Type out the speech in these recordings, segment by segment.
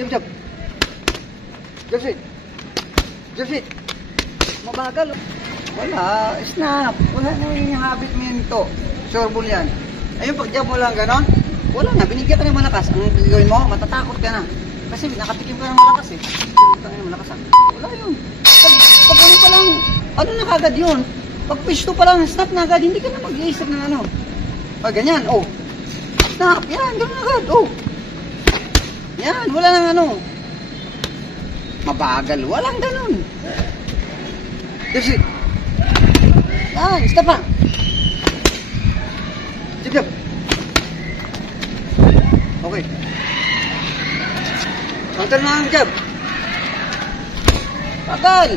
Jump, jump. Jump straight. Jump straight. Mabagal. Wala. Snap. Wala na yung habit mo yun ito. Sure ball yan. Ayun, pag-jump mo lang ganon. Wala na. Binigyan ka ng malakas. Ang gagawin mo, matatakot ka na. Kasi nakatikim ka ng malakas eh. Malakas ah. Wala yun. Pag ano pa lang, ano na kagad yun? Pag pisto pa lang, snap na agad. Hindi ka na mag-iisip ng ano. O, ganyan. Oh. Snap. Yan. Gano'n agad. Oh. Yan. Wala nang ano. Mabagal. Walang ganun. That's it. Yan. Stop pa. Jump, jump. Okay. Counter na ang jab. Bagal.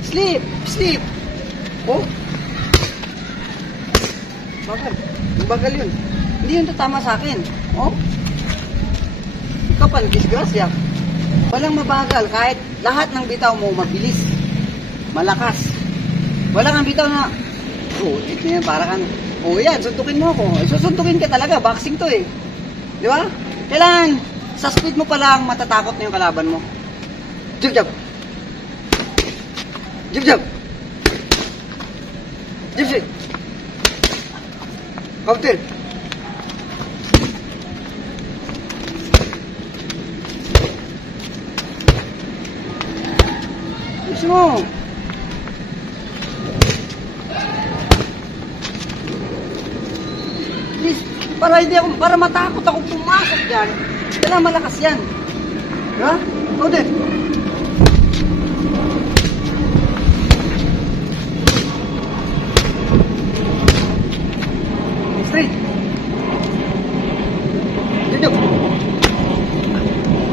Sleep. Sleep. Oh. Bagal. Bagal yun. Hindi yun tama sa akin. Oh. Ikaw pa, disgrasya. Walang mabagal. Kahit lahat ng bitaw mo mabilis. Malakas. Walang ang bitaw na, oh, ito yan, para kang, oh yan, suntukin mo ako. Susuntukin ka talaga. Boxing to eh. Di ba? Kailangan, sa speed mo pa lang, matatakot na yung kalaban mo. Jump, jump. Jump, jump. Jump, jump. Counter. Gusto mo. Please, para matakot ako pumasok dyan. Kailangan malakas yan. Diba? Counter. Straight. Jump, jump.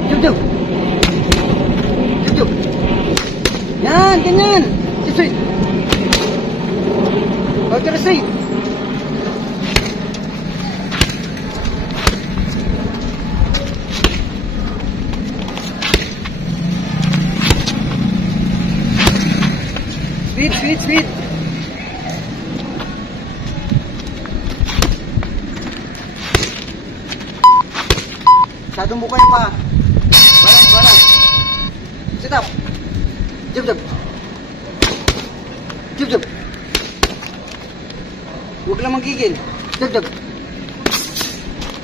Jump, jump. Jump, jump. Yan, ganyan. Straight. Counter straight. Speed, speed, speed. Masyadong bukay pa. Balance, balance. Sit up. Jump, jump. Jump, jump. Huwag lang magigil. Jump, jump.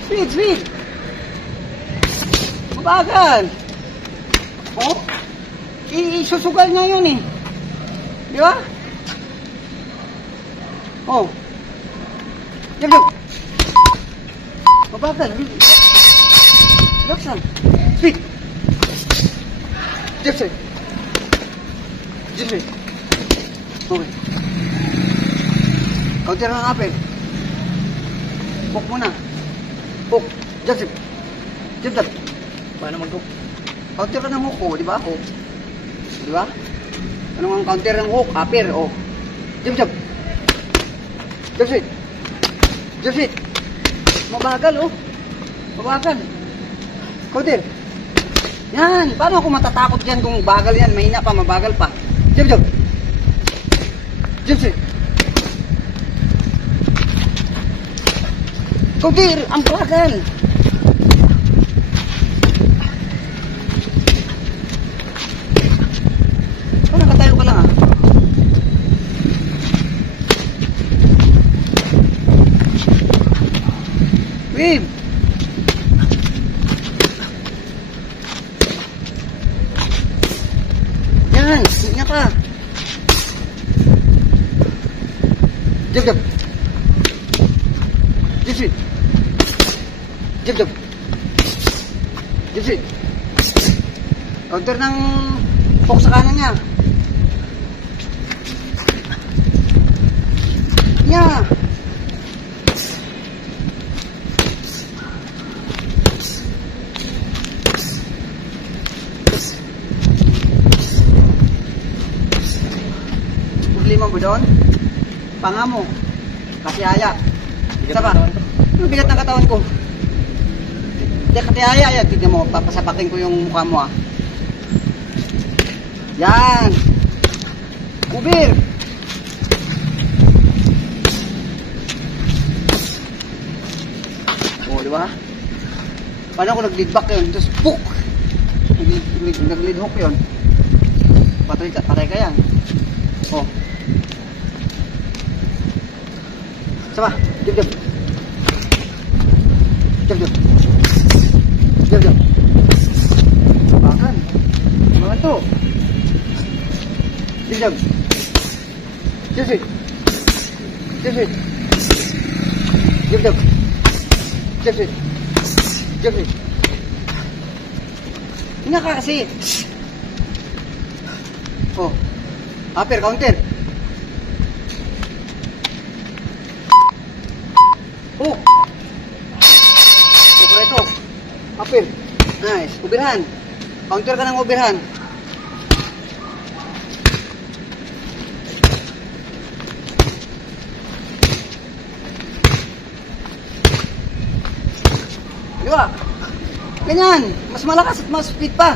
Speed, speed. Mabagal. Oh. Isusugal niya yun eh. Di ba? Oh. Jump, jump. Mabagal. Laksan. Speed. Jump, straight. Jump, straight. Okay. Counter ng apel. Hook muna. Hook. Jump, straight. Jump, jump. Paano mag-hook? Counter ka ng hook, oh. Di ba? Hook. Di ba? Ano ang counter ng hook? Upper, oh. Jump, jump. Jump straight. Jump straight. Mabagal, oh. Mabagal. Counter. Yan. Paano ako matatakot yan kung bagal yan? Mahina pa, mabagal pa. Jump, jump. Jump straight. Counter. Ang bagal. Nakatayo ka lang ah. Wave. Yan, sinya ka. Jump, jump. Jump straight. Jump, jump. Jump straight. Counter ng hook sa kanan niya. Yeah. Problema mo doon? Panga mo. Kasi haya. Isa pa. Ano bigat ng katawan ko? Hindi kasi haya. Yan. Tignan mo. Papasapakin ko yung mukha mo ah. Yan. Kubir. Oh, di ba? Paano kung nag-lead back yun? Tapos, book! Nag-lead hook yun. Patay ka yan. Oh. Sama, jab. Bahkan, mga to. Jab. Jab. Tingnan ka kasi. Oh. Upper, counter. Oh. Correcto. Upper. Nice. Ubirhan. Counter ka ng ubirhan. Di ba? Ganyan. Mas malakas at mas speed pa.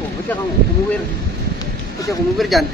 Oh, ba't ka kumuwir? Ba't ka kumuwir dyan?